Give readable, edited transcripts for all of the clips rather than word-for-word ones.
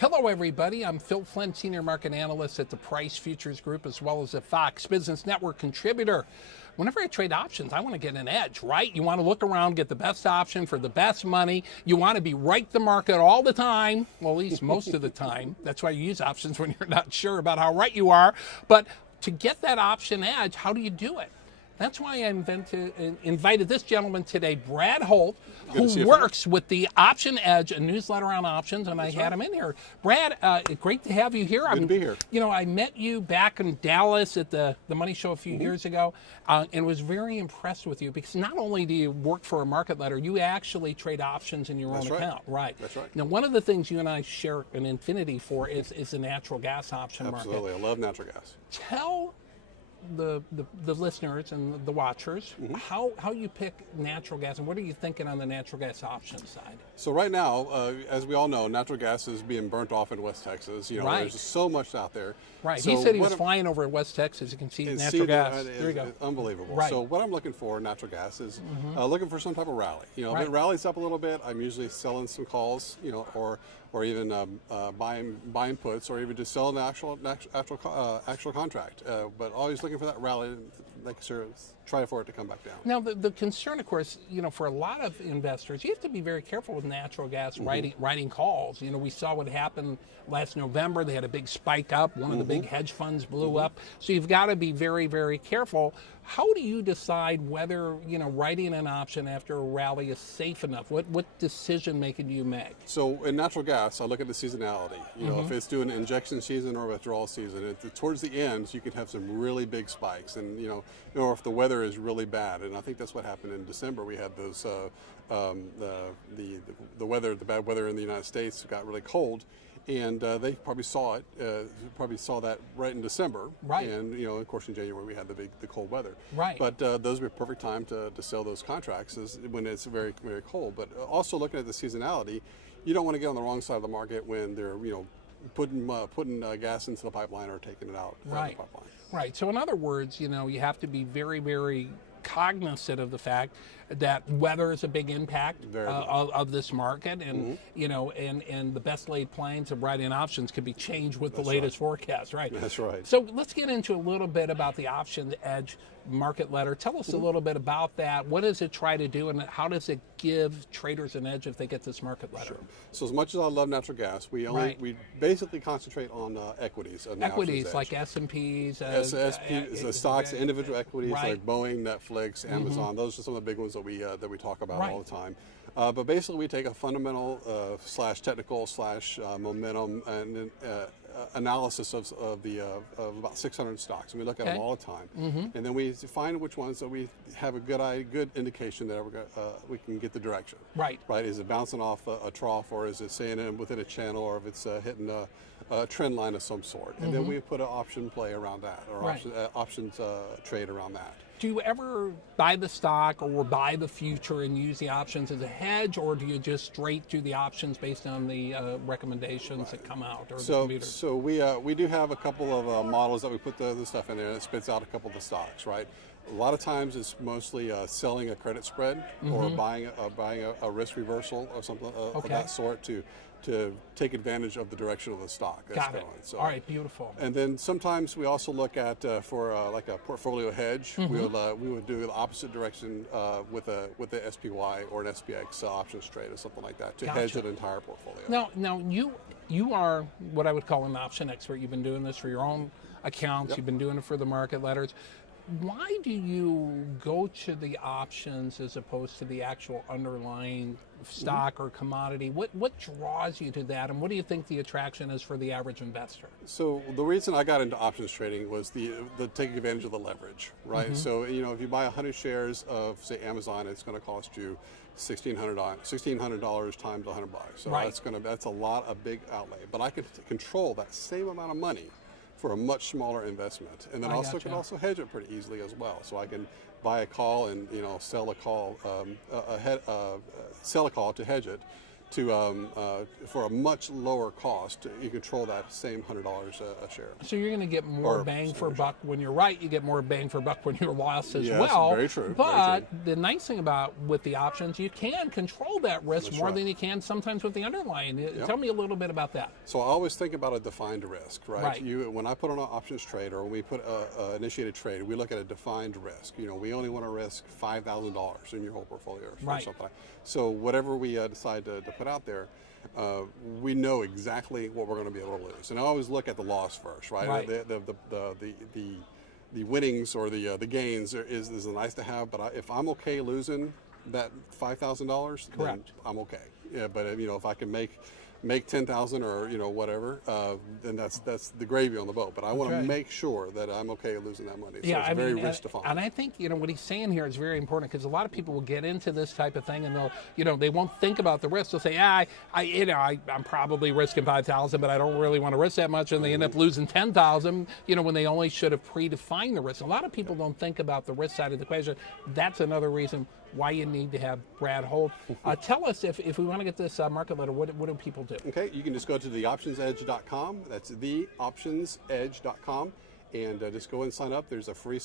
Hello, everybody. I'm Phil Flynn, Senior Market Analyst at the Price Futures Group, as well as a Fox Business Network contributor. Whenever I trade options, I want to get an edge, right? You want to look around, get the best option for the best money. You want to be right the market all the time, well, at least most of the time. That's why you use options when you're not sure about how right you are. But to get that option edge, how do you do it? That's why I invited this gentleman today, Brad Holt, who works with the Option Edge, a newsletter on options, and I had him in here. Brad, great to have you here. Good to be here. You know, I met you back in Dallas at the Money Show a few years ago, and was very impressed with you because not only do you work for a market letter, you actually trade options in your own account. Right. That's right. Now, one of the things you and I share an infinity for is the natural gas option market. Absolutely, I love natural gas. Tell the listeners and the watchers how you pick natural gas, and what are you thinking on the natural gas option side? So right now, as we all know, natural gas is being burnt off in West Texas. You know, there's so much out there. Right. So he said he was flying over at West Texas. You can see natural gas. There you go. It's unbelievable. Right. So what I'm looking for in natural gas is looking for some type of rally. You know, if it rallies up a little bit, I'm usually selling some calls. You know, or even buying puts, or even just selling the actual contract. But always looking for that rally, try for it to come back down. Now, the concern, of course, you know, for a lot of investors, you have to be very careful with natural gas writing calls. You know, we saw what happened last November. They had a big spike up. One of the big hedge funds blew up. So you've got to be very, very careful. How do you decide whether, you know, writing an option after a rally is safe enough? What decision making do you make? So in natural gas, I look at the seasonality. You know, if it's doing injection season or withdrawal season, towards the end, you can have some really big spikes, and you know, or if the weather is really bad, and I think that's what happened in December. We had those the weather, the bad weather in the United States got really cold. And they probably saw it. Probably saw that right in December. Right. And you know, of course, in January we had the cold weather. Right. But those were a perfect time to sell those contracts when it's very, very cold. But also looking at the seasonality, you don't want to get on the wrong side of the market when they're putting gas into the pipeline or taking it out of the pipeline. Right. So in other words, you know, you have to be very, very cognizant of the fact that weather is a big impact of this market, and you know, and the best laid plans of writing options can be changed with the latest forecast, right? That's right. So let's get into a little bit about the Option Edge market letter. Tell us a little bit about that. What does it try to do, and how does it give traders an edge if they get this market letter? Sure. So as much as I love natural gas, we basically concentrate on equities. Equities like S&Ps, the stocks, individual equities like Boeing, Netflix, Amazon. Those are some of the big ones that we talk about all the time. But basically, we take a fundamental / technical / momentum and analysis of about 600 stocks, and we look at them all the time, and then we find which ones that we have a good indication that we can get the direction. Right. Is it bouncing off a trough, or is it staying within a channel, or if it's hitting a trend line of some sort, and then we put an option play around that, or options trade around that. Do you ever buy the stock or buy the future and use the options as a hedge, or do you just straight do the options based on the recommendations that come out? Or so we do have a couple of models that we put the stuff in there that spits out a couple of the stocks, right? A lot of times it's mostly selling a credit spread or buying a risk reversal or something of that sort to take advantage of the direction of the stock that's going. So, all right, beautiful. And then sometimes we also look at for like a portfolio hedge. We would do the opposite direction with a SPY or an SPX options trade or something like that to hedge an entire portfolio. Now you are what I would call an option expert. You've been doing this for your own accounts. You've been doing it for the market letters. Why do you go to the options as opposed to the actual underlying stock or commodity? What draws you to that, and what do you think the attraction is for the average investor? So the reason I got into options trading was the taking advantage of the leverage, right? So you know, if you buy 100 shares of say Amazon, it's going to cost you $1,600 times $100. So that's a big outlay. But I could control that same amount of money for a much smaller investment, and then can also hedge it pretty easily as well. So I can buy a call and sell a call, sell a call to hedge it, for a much lower cost, you control that same $100 a share. So you're going to get more bang for buck when you're right. You get more bang for buck when you're lost as yes, well. Very true. But very true. the nice thing about with the options, you can control that risk more than you can sometimes with the underlying. Yep. Tell me a little bit about that. So I always think about a defined risk, right? Right. When I put on an options trade or when we put initiate a trade, we look at a defined risk. We only want to risk $5,000 in your whole portfolio or something. So whatever we decide to put out there, we know exactly what we're going to be able to lose. And I always look at the loss first, right? The winnings or the gains is nice to have, but if I'm okay losing that $5,000, then I'm okay. Yeah, but if I can make 10,000 or whatever, then that's the gravy on the boat. But I want to make sure that I'm okay losing that money. So it's very risk defined. And I think what he's saying here is very important, because a lot of people will get into this type of thing and they'll they won't think about the risk. They'll say, I'm probably risking 5,000, but I don't really want to risk that much, and they end up losing 10,000. When they only should have predefined the risk. A lot of people don't think about the risk side of the equation. That's another reason why you need to have Brad Holt. Tell us, if we want to get this market letter, what do people do? Okay, you can just go to theoptionsedge.com. That's theoptionsedge.com, and just go and sign up. There's a free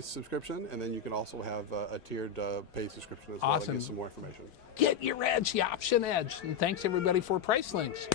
subscription, and then you can also have a tiered paid subscription as well to get some more information. Get your edge, the option edge. And thanks everybody for Price Links.